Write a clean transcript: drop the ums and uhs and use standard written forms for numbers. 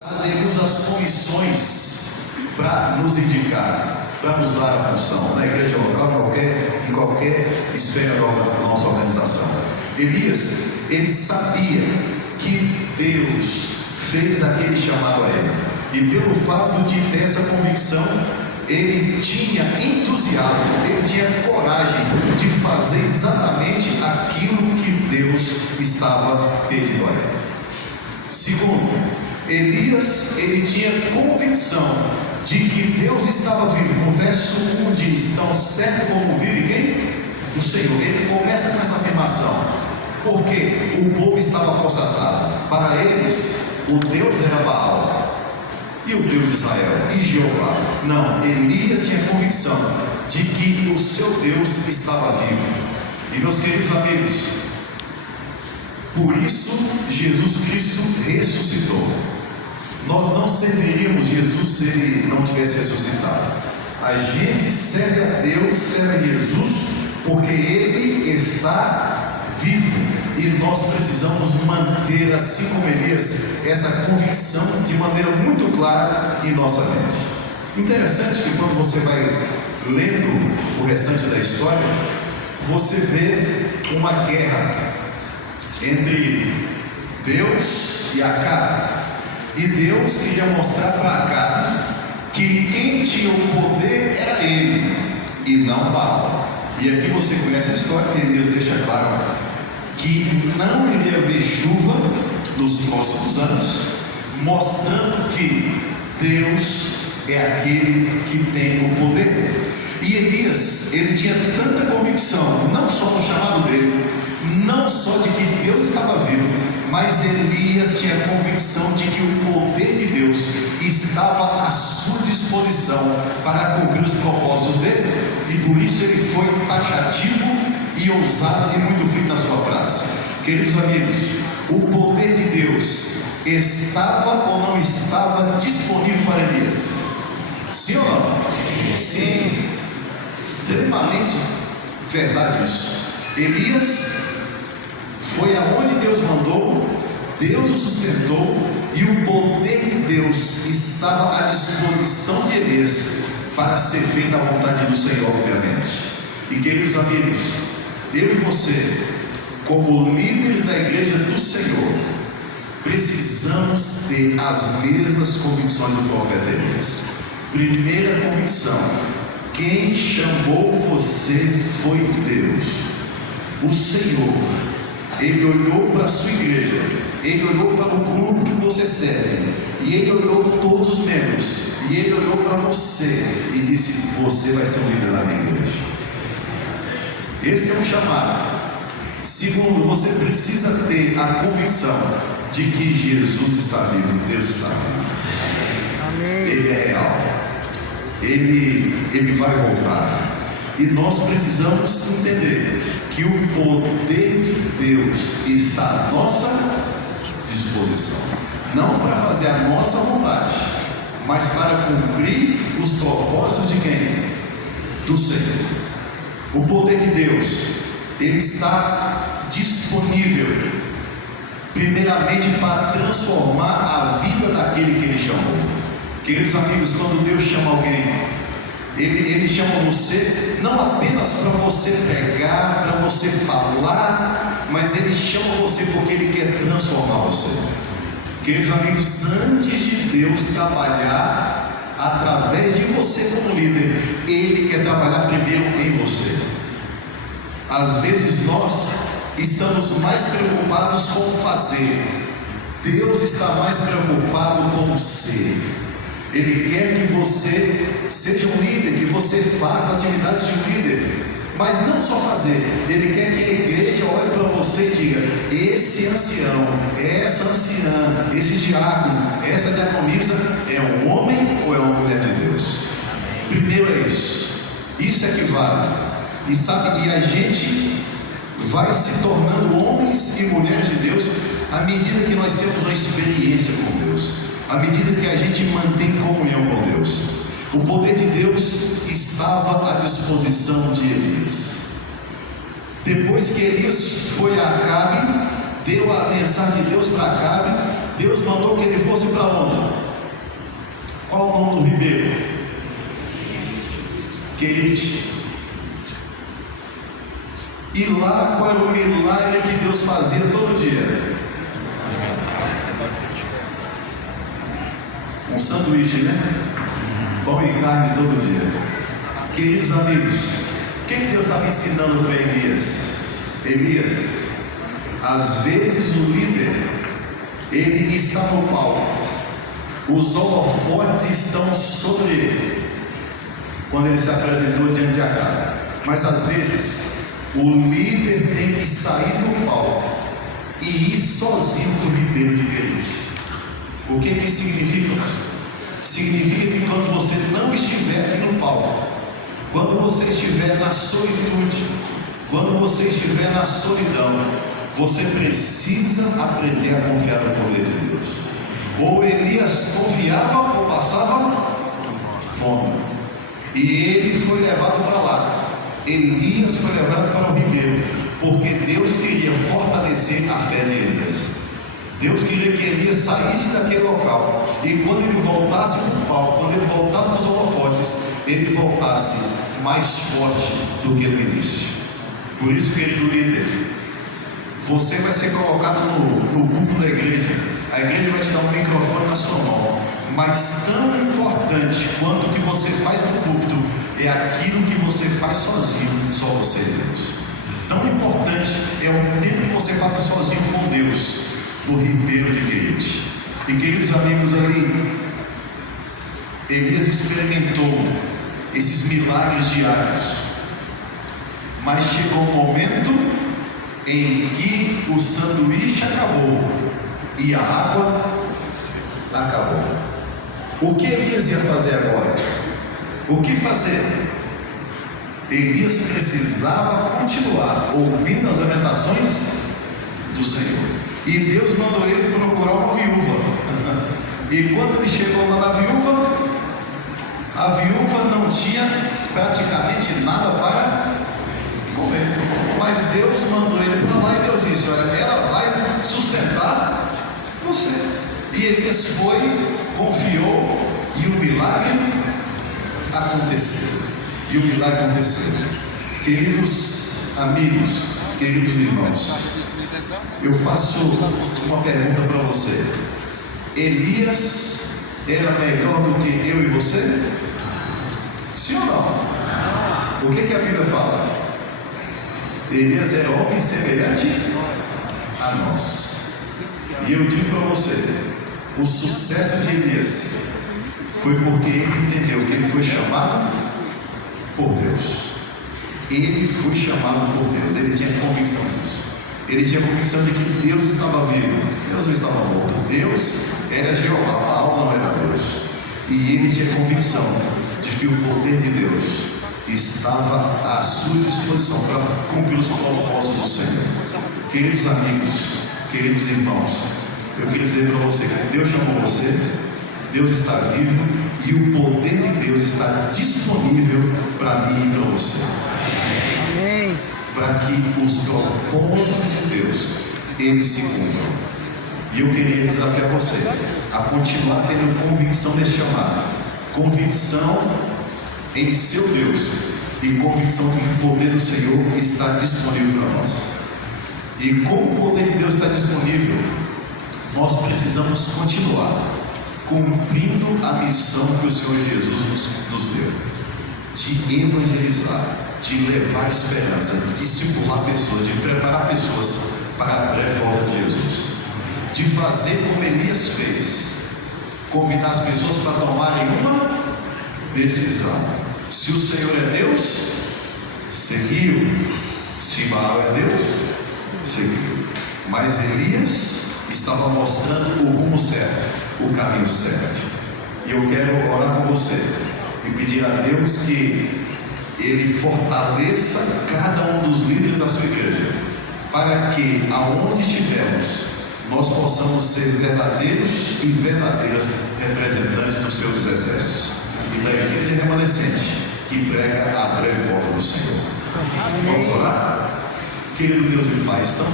Ele usa as comissões para nos indicar, para nos dar a função, na igreja local, em qualquer esfera da nossa organização. Elias, ele sabia que Deus fez aquele chamado a ele, e pelo fato de ter essa convicção, ele tinha entusiasmo, ele tinha coragem de fazer exatamente aquilo que Deus estava pedindo a ele. Segundo, Elias, ele tinha convicção de que Deus estava vivo. No verso 1 diz: tão certo como vive quem? O Senhor. Ele começa com essa afirmação, porque o povo estava apostatado. Para eles, o Deus era Baal, e o Deus de Israel, e Jeová. Não, Elias tinha convicção de que o seu Deus estava vivo. E meus queridos amigos, por isso Jesus Cristo ressuscitou. Nós não serviríamos Jesus se ele não tivesse ressuscitado. A gente serve a Deus, serve a Jesus, porque ele está vivo, e nós precisamos manter, assim como Elias, essa convicção de maneira muito clara em nossa mente. Interessante que quando você vai lendo o restante da história, você vê uma guerra entre Deus e Acabe. E Deus queria mostrar para Acabe que quem tinha o poder era ele e não Baal. E aqui você conhece a história que Elias deixa claro que não iria haver chuva nos próximos anos, mostrando que Deus é aquele que tem o poder. E Elias, ele tinha tanta convicção, não só no chamado dele, não só de que Deus estava vivo, mas Elias tinha a convicção de que o poder de Deus estava à sua disposição para cumprir os propósitos dele, e por isso ele foi taxativo e ousado e muito firme na sua frase. Queridos amigos, o poder de Deus estava ou não estava disponível para Elias? Sim ou não? Sim, extremamente verdade isso. Elias foi aonde Deus mandou, Deus o sustentou, e o poder de Deus estava à disposição de Elias para ser feita a vontade do Senhor, obviamente. E queridos amigos, eu e você, como líderes da igreja do Senhor, precisamos ter as mesmas convicções do profeta Elias. Primeira convicção: quem chamou você foi Deus, o Senhor. Ele olhou para a sua igreja, ele olhou para o grupo que você serve, e ele olhou para todos os membros, e ele olhou para você e disse: você vai ser um líder da minha igreja. Esse é um chamado. Segundo, você precisa ter a convicção de que Jesus está vivo, Deus está vivo. Amém. Ele é real, ele vai voltar. E nós precisamos entender que o poder de Deus está à nossa disposição, não para fazer a nossa vontade, mas para cumprir os propósitos de quem? Do Senhor. O poder de Deus, ele está disponível primeiramente para transformar a vida daquele que ele chamou. Queridos amigos, quando Deus chama alguém, Ele chama você não apenas para você pregar, para você falar, mas Ele chama você porque Ele quer transformar você. Queridos amigos, antes de Deus trabalhar através de você como líder, Ele quer trabalhar primeiro em você. Às vezes nós estamos mais preocupados com fazer, Deus está mais preocupado com o ser. Ele quer que você seja um líder, que você faça atividades de um líder, mas não só fazer. Ele quer que a igreja olhe para você e diga: esse ancião, essa anciã, esse diácono, essa diaconisa é um homem ou é uma mulher de Deus? Primeiro é isso. Isso é que vale. E sabe, e a gente vai se tornando homens e mulheres de Deus à medida que nós temos uma experiência com Deus, à medida que a gente mantém comunhão com Deus. O poder de Deus estava à disposição de Elias. Depois que Elias foi a Acabe, deu a mensagem de Deus para Acabe, Deus mandou que ele fosse para onde? Qual o nome do ribeiro? Querite. E lá, qual era o milagre que Deus fazia todo dia? Um sanduíche, né? Pão e carne todo dia. Queridos amigos, o que Deus estava ensinando para Elias? Elias, às vezes o líder, ele está no palco, os holofotes estão sobre ele, quando ele se apresentou diante de Acabe. Mas às vezes, o líder tem que sair do palco e ir sozinho para o ribeiro de Querite. O que isso significa? Significa que quando você não estiver aqui no palco, quando você estiver na solitude, quando você estiver na solidão, você precisa aprender a confiar no poder de Deus. Ou Elias confiava ou passava fome, e ele foi levado para lá. Elias foi levado para o ribeiro, porque Deus queria fortalecer a fé de Elias. Deus queria que Elias saísse daquele local, e quando ele voltasse para o palco, quando ele voltasse para os holofotes, ele voltasse mais forte do que no início. Por isso, querido líder, você vai ser colocado no púlpito da igreja. A igreja vai te dar um microfone na sua mão, mas tão importante quanto o que você faz no púlpito é aquilo que você faz sozinho, só você e Deus. Tão importante é o tempo que você passa sozinho com Deus no ribeiro de Querite. E queridos amigos, ali Elias experimentou esses milagres diários, mas chegou um momento em que o sanduíche acabou e a água acabou. O que Elias ia fazer agora? O que fazer? Elias precisava continuar ouvindo as orientações do Senhor, e Deus mandou ele procurar uma viúva. E quando ele chegou lá na viúva, a viúva não tinha praticamente nada para comer, mas Deus mandou ele para lá, e Deus disse: olha, ela vai sustentar você. E Elias foi, confiou, e o milagre aconteceu. Queridos amigos, queridos irmãos, eu faço uma pergunta para você: Elias era melhor do que eu e você? Sim ou não? O que a Bíblia fala? Elias era homem semelhante a nós. E eu digo para você, o sucesso de Elias foi porque ele entendeu que ele foi chamado por Deus. Ele foi chamado por Deus. Ele tinha convicção disso. Ele tinha convicção de que Deus estava vivo, Deus não estava morto. Deus era Jeová, Baal não era Deus. E ele tinha convicção de que o poder de Deus estava à sua disposição para cumprir os propósitos do Senhor. Queridos amigos, queridos irmãos, eu queria dizer para você que Deus chamou você, Deus está vivo, e o poder de Deus está disponível para mim e para você. Amém. Para que os propósitos de Deus, eles se cumpram. E eu queria desafiar você a continuar tendo convicção nesse chamado, convicção em seu Deus, e convicção que o poder do Senhor está disponível para nós. E como o poder de Deus está disponível, nós precisamos continuar cumprindo a missão que o Senhor Jesus nos deu, de evangelizar, de levar esperança, de discipular pessoas, de preparar pessoas para a breve volta de Jesus, de fazer como Elias fez, convidar as pessoas para tomarem uma decisão. Se o Senhor é Deus, seguiu. Se Baal é Deus, seguiu. Mas Elias estava mostrando o rumo certo, o caminho certo. E eu quero orar com você e pedir a Deus que Ele fortaleça cada um dos líderes da sua igreja, para que aonde estivermos, nós possamos ser verdadeiros e verdadeiras representantes dos seus exércitos e da igreja remanescente que prega a breve volta do Senhor. Vamos orar? Querido Deus e Pai, estamos